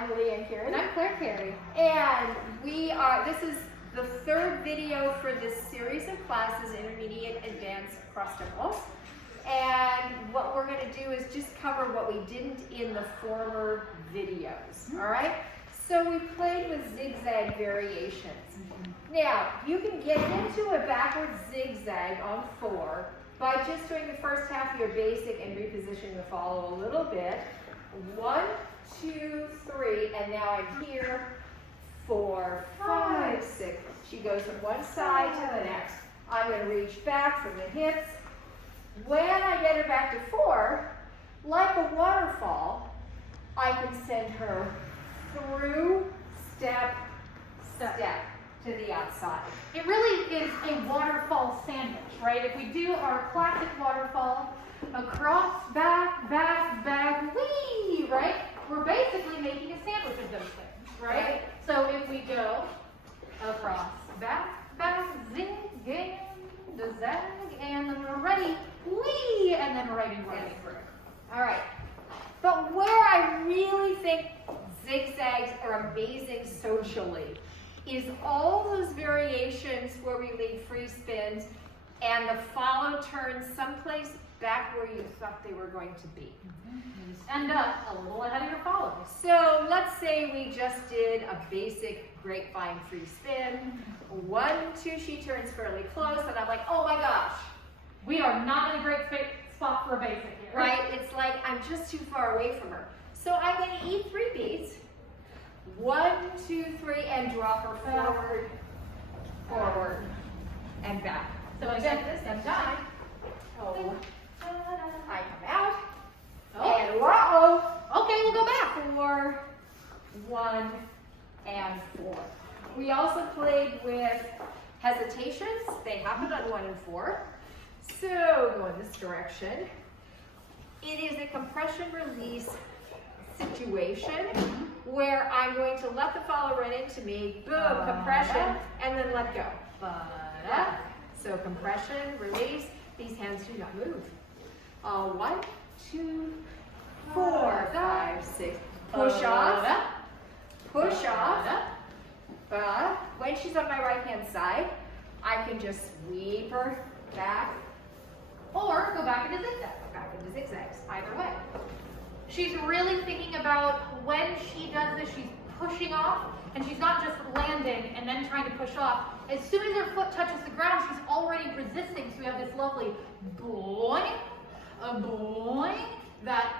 I'm Leanne Carey. And I'm Claire Carey. And this is the third video for this series of classes, Intermediate Advanced Cross-step waltz. And what we're going to do is just cover what we didn't in the former videos, all right? So we played with zigzag variations. Now, you can get into a backward zigzag on 4 by just doing the first half of your basic and repositioning the follow a little bit. 1, 2, 3, and now I'm here. 4, 5, 6. She goes from one side to the next. I'm going to reach back from the hips. When I get her back to 4, like a waterfall, I can send her through, step to the outside. It really is a waterfall sandwich, right? If we do our classic waterfall, across, back, back, back, whee, right? We're basically making a sandwich of those things, right? So if we go across, back, back, zig, gang, the zag, and then we're ready, whee, and then right and right through. All right. But where I really think zigzags are amazing socially is all those variations where we lead free spins and the follow turns someplace back where you thought they were going to be. You stand up a little ahead of your follow. So let's say we just did a basic grapevine free spin. 1, 2, she turns fairly close, and I'm like, oh my gosh. We are not in a great spot for a basic here. Right? It's like I'm just too far away from her. So I'm going to eat 3 beats. 1, 2, 3, and drop her forward, forward, and back. So again, this time. Oh, I come out. Oh. And whoa. Okay, we'll go back. 4, 1, and 4. We also played with hesitations. They happen on 1 and 4. So go in this direction. It is a compression release situation where I'm going to let the follow run into me, boom, compression, and then let go. So compression, release, these hands do not move. 1, 2, 4, 5, 6. Push off, push off. When she's on my right hand side, I can just sweep her back. Or go back into zigzag. Back into zigzags, either way. She's really thinking about when she does this, she's pushing off, and she's not just landing and then trying to push off. As soon as her foot touches the ground, she's already resisting, so we have this lovely boing, a boing, that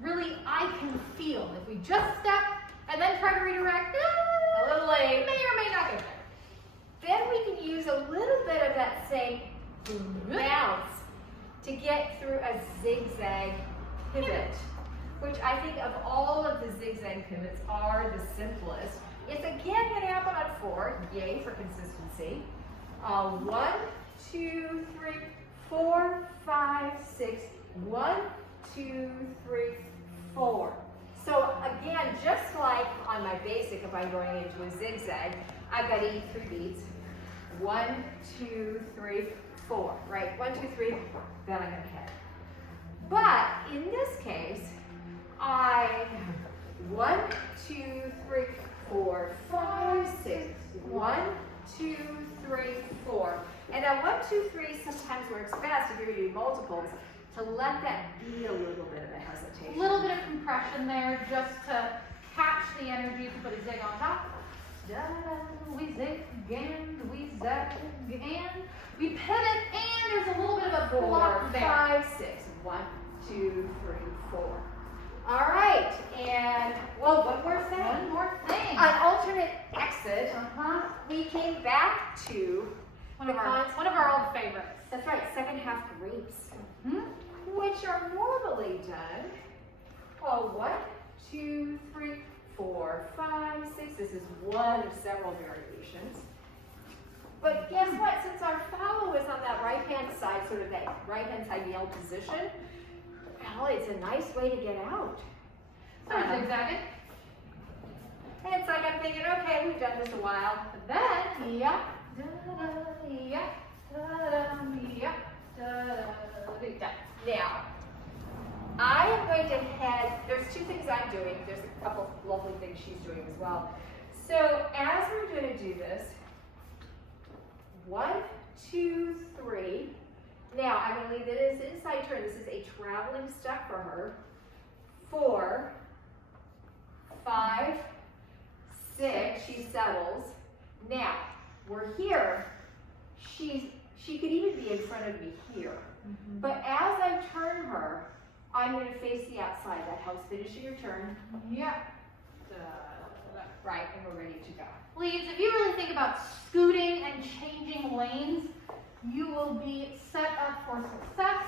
really I can feel. If we just step and then try to redirect, A little late. may or may not get there. Then we can use a little bit of that same bounce to get through a zigzag pivot, which I think of all of the zigzag pivots are the simplest. It's again going to happen on 4, yay for consistency. 1, 2, 3, 4, 5, 6. 1, 2, 3, 4. So again, just like on my basic, if I'm going into a zigzag, I've got to eat 3 beats. 1, 2, 3, 4. Right? 1, 2, 3. Then I'm going to head. But in this case, 1, 2, 3, 4, 5, 6. 1, 2, 3, 4. And now 1, 2, 3 sometimes works best if you're going to do multiples, to let that be a little bit of a hesitation. A little bit of compression there just to catch the energy to put a zig on top. We zig and we zag and we pivot, and there's a little bit of a block there. 5, 6. 1, 2, 3, 4. All right, and well, one more thing. One more thing. An alternate exit. We came back to one of our old favorites. That's right, second half grapes, which are normally done. 1, 2, 3, 4, 5, 6. This is one of several variations. But guess what? Since our follow is on that right-hand side, sort of that right-hand side yell position, well, it's a nice way to get out. Zigzagging. And it's like I'm thinking, okay, we've done this a while. But then, Now, I am going to head, there's two things I'm doing. There's a couple lovely things she's doing as well. So as we're going to do this, 1, 2, 3. Now I'm going to leave it as inside turn. This is a traveling step for her. 4, 5, 6. She settles. Now we're here. She could even be in front of me here. But as I turn her, I'm going to face the outside. That helps finishing your turn. Yep. Right, and we're ready to go. Leads, if you really think about scooting and changing lanes, you will be set up for success.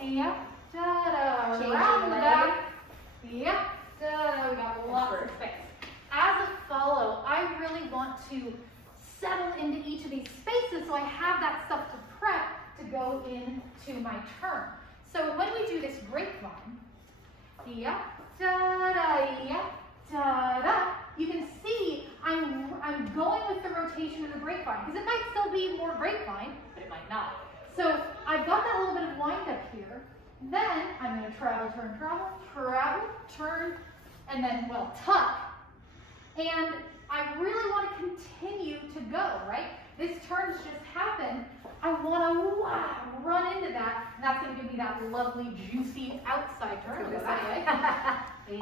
Yep. Da-da. Changing Around the lane. back. Yep. Da-da. We got lots of space. As a follow, I really want to settle into each of these spaces so I have that stuff to prep to go into my turn. So when we do this grapevine, yep, da-da, yep, da-da, you can see I'm going with the rotation of the grapevine, because it might still be more grapevine, but it might not. So I've got that little bit of wind up here. Then I'm going to travel, turn, travel, turn, and then, well, tuck. And I really want to continue to go, right? This turn's just happened. I want to run into that, and that's going to give me that lovely, juicy outside turn. Go that way.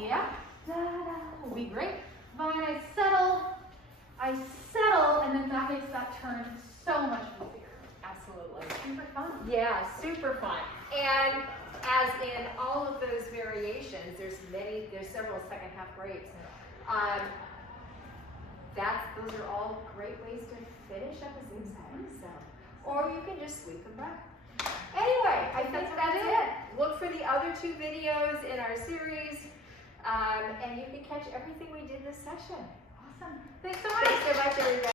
Yeah, da-da, will be great. Fine, I settle, and then that makes that turn so much easier. Absolutely. Super fun. Yeah, super fun. And as in all of those variations, there's several second half breaks. Those are all great ways to finish up a zigzag. So, or you can just sweep them back. Anyway, I think that's it. Look for the other 2 videos in our series, and you can catch everything we did this session. Awesome. Thanks so much. Thanks so much, everybody.